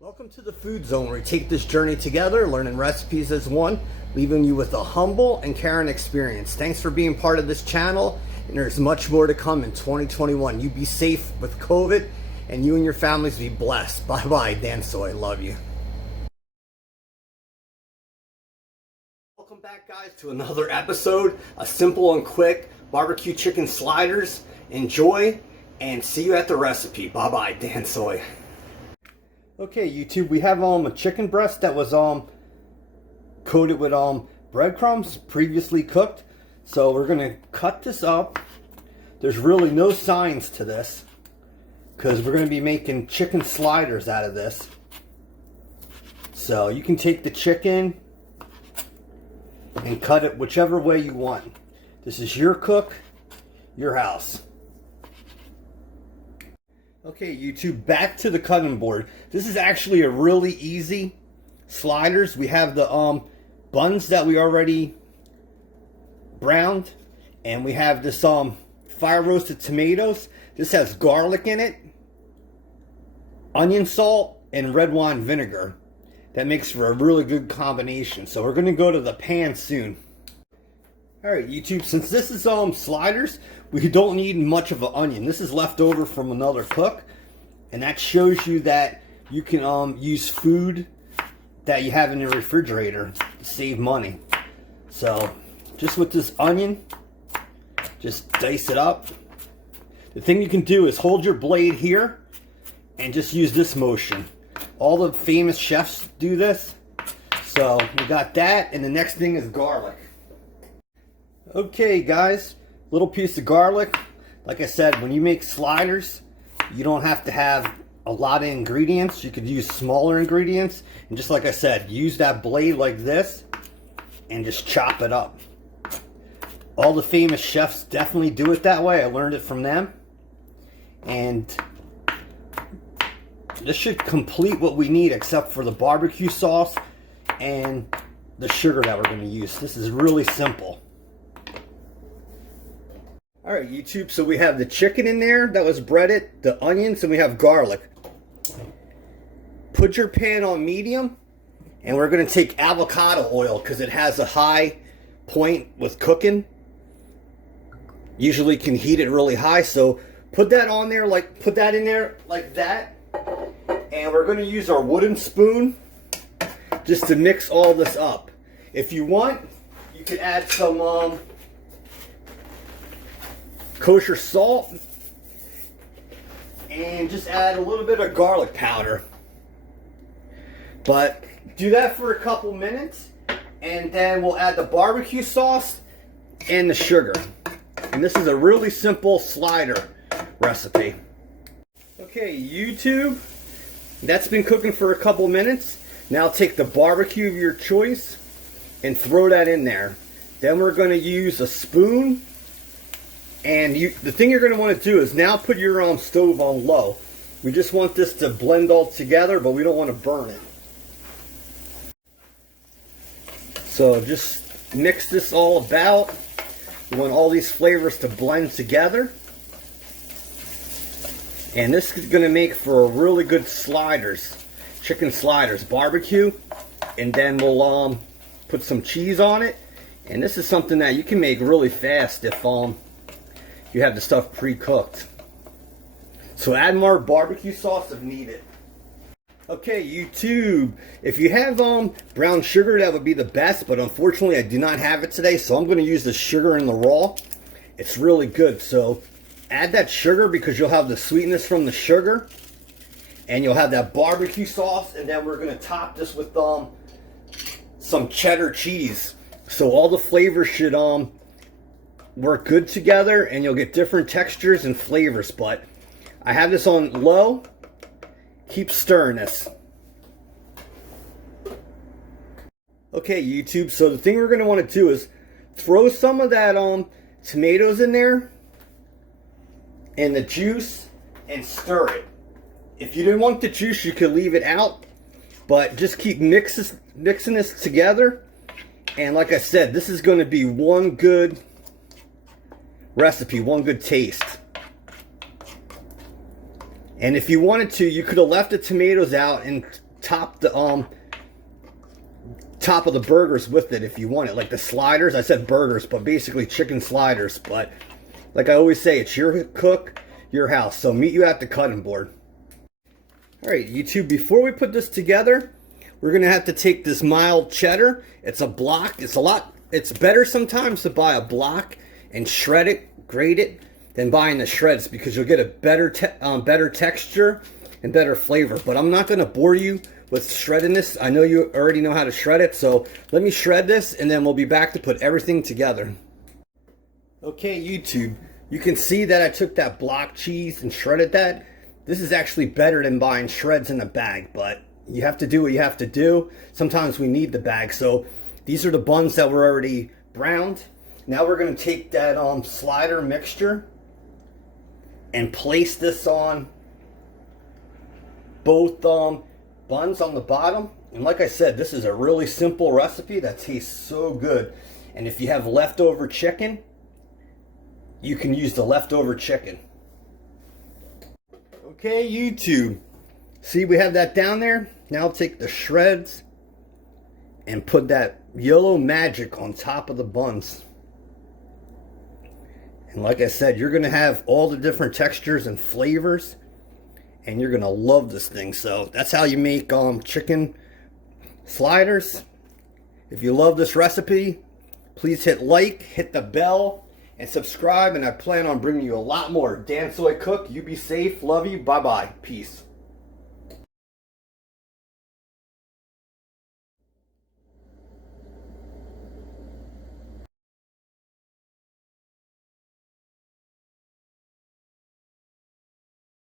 Welcome to the Food Zone, where we take this journey together, learning recipes as one, leaving you with a humble and caring experience. Thanks for being part of this channel, and there's much more to come in 2021. You be safe with COVID, and you and your families be blessed. Bye-bye, Dan Soy. Love you. Welcome back, guys, to another episode. A simple and quick barbecue chicken sliders. Enjoy, and see you at the recipe. Bye-bye, Dan Soy. Okay, YouTube, we have a chicken breast that was coated with breadcrumbs, previously cooked. So we're gonna cut this up. There's really no signs to this because we're gonna be making chicken sliders out of this. So you can take the chicken and cut it whichever way you want. This is your cook, your house. Okay, YouTube, back to the cutting board. This is actually a really easy sliders. We have the buns that we already browned, and we have this fire roasted tomatoes. This has garlic in it, onion salt, and red wine vinegar. That makes for a really good combination. So we're gonna go to the pan soon. Alright, YouTube, since this is sliders, we don't need much of an onion. This is left over from another cook, and that shows you that you can use food that you have in your refrigerator to save money. So just with this onion, just dice it up. The thing you can do is hold your blade here and just use this motion. All the famous chefs do this. So we got that, and the next thing is garlic. Okay, guys, little piece of garlic. Like I said, when you make sliders, you don't have to have a lot of ingredients. You could use smaller ingredients, and just like I said, use that blade like this and just chop it up. All the famous chefs definitely do it that way. I learned it from them, and this should complete what we need, except for the barbecue sauce and the sugar that we're going to use. This is really simple. Alright, YouTube, so we have the chicken in there that was breaded, the onions, and we have garlic. Put your pan on medium, and we're going to take avocado oil because it has a high point with cooking. Usually can heat it really high, so put that on there, put that in there like that. And we're going to use our wooden spoon just to mix all this up. If you want, you could add some kosher salt, and just add a little bit of garlic powder. But do that for a couple minutes, and then we'll add the barbecue sauce and the sugar. And this is a really simple slider recipe. Okay, YouTube, that's been cooking for a couple minutes. Now take the barbecue of your choice and throw that in there. Then we're going to use a spoon. And the thing you're going to want to do is now put your stove on low. We just want this to blend all together, but we don't want to burn it. So just mix this all about. We want all these flavors to blend together. And this is going to make for a really good sliders, chicken sliders, barbecue. And then we'll put some cheese on it. And this is something that you can make really fast if you have the stuff pre-cooked. So add more barbecue sauce if needed. Okay, YouTube, if you have brown sugar, that would be the best, but unfortunately I do not have it today, so I'm going to use the sugar in the raw. It's really good. So add that sugar because you'll have the sweetness from the sugar, and you'll have that barbecue sauce, and then we're going to top this with some cheddar cheese. So all the flavors should work good together, and you'll get different textures and flavors. But I have this on low. Keep stirring this. Okay, YouTube, so the thing we're going to want to do is throw some of that tomatoes in there and the juice and stir it. If you didn't want the juice, you could leave it out, but just keep mixing this together. And like I said, this is going to be one good recipe, one good taste. And if you wanted to, you could have left the tomatoes out and top the top of the burgers with it if you want it, like the sliders. I said burgers, but basically chicken sliders. But like I always say, it's your cook, your house. So meet you at the cutting board. All right, YouTube, before we put this together, we're gonna have to take this mild cheddar. It's a block. It's better sometimes to buy a block and shred it, grate it, than buying the shreds, because you'll get a better texture and better flavor. But I'm not gonna bore you with shredding this. I know you already know how to shred it, so let me shred this and then we'll be back to put everything together. Okay, YouTube, you can see that I took that block cheese and shredded that. This is actually better than buying shreds in a bag, but you have to do what you have to do. Sometimes we need the bag. So these are the buns that were already browned. Now we're going to take that slider mixture and place this on both buns on the bottom. And like I said, this is a really simple recipe that tastes so good. And if you have leftover chicken, you can use the leftover chicken. Okay, YouTube, see, we have that down there. Now I'll take the shreds and put that yellow magic on top of the buns. And like I said, you're going to have all the different textures and flavors, and you're going to love this thing. So that's how you make chicken sliders. If you love this recipe, please hit like, hit the bell, and subscribe. And I plan on bringing you a lot more. Dan Soy Cook, you be safe. Love you. Bye-bye. Peace.